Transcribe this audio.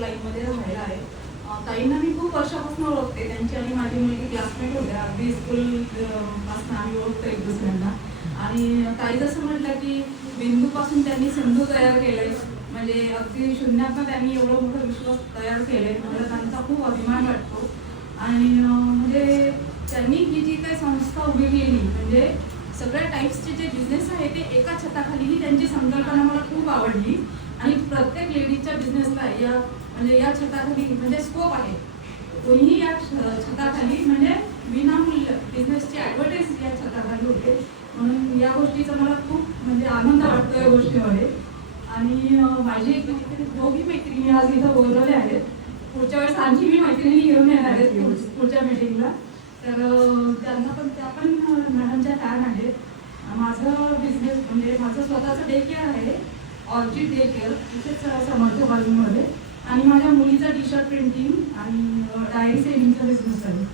लाईनमध्ये राहायला आहे. ताईंना मी खूप वर्षापासून ओळखते. त्यांची आणि माझी मुलगी क्लासमेट होत्या. अगदी स्कूल पासून आम्ही ओळखतो एक दुसऱ्यांना. आणि ताई जसं म्हटलं की बिंदूपासून त्यांनी सिंधू तयार केलंय, म्हणजे अगदी शून्यातनं त्यांनी एवढं मोठं विश्वास तयार केलंय. मला त्यांचा खूप अभिमान वाटतो. आणि म्हणजे त्यांनी ही जी काही संस्था उभी केली, म्हणजे सगळ्या टाईप्सचे जे बिझनेस आहे ते एका छताखाली, ही त्यांची संकल्पना मला खूप आवडली. आणि प्रत्येक लेडीजच्या बिझनेसला या छताखाली म्हणजे स्कोप आहे. कोणीही या छताखाली म्हणजे विनामूल्य बिझनेसची ॲडव्हर्टाईज या छताखाली होते. म्हणून या गोष्टीचा मला खूप म्हणजे आनंद वाटतो या गोष्टीमध्ये. आणि माझी दोघी मैत्रिणी आज इथं बोलवल्या आहेत. पुढच्या वेळेस आणखी मी मैत्रिणी घेऊन येणार आहेत पुढच्या मीटिंगला. तर त्या पण मॅडमच्या फॅन आहेत. माझं बिझनेस म्हणजे माझं स्वतःचं डे केअर आहे, ऑर्चिड डे केअर, इथेच समर्थ बाजूमध्ये. आणि माझ्या मुलीचा टी शर्ट प्रिंटिंग आणि डायरी सेविंगचा बिझनेस आहे.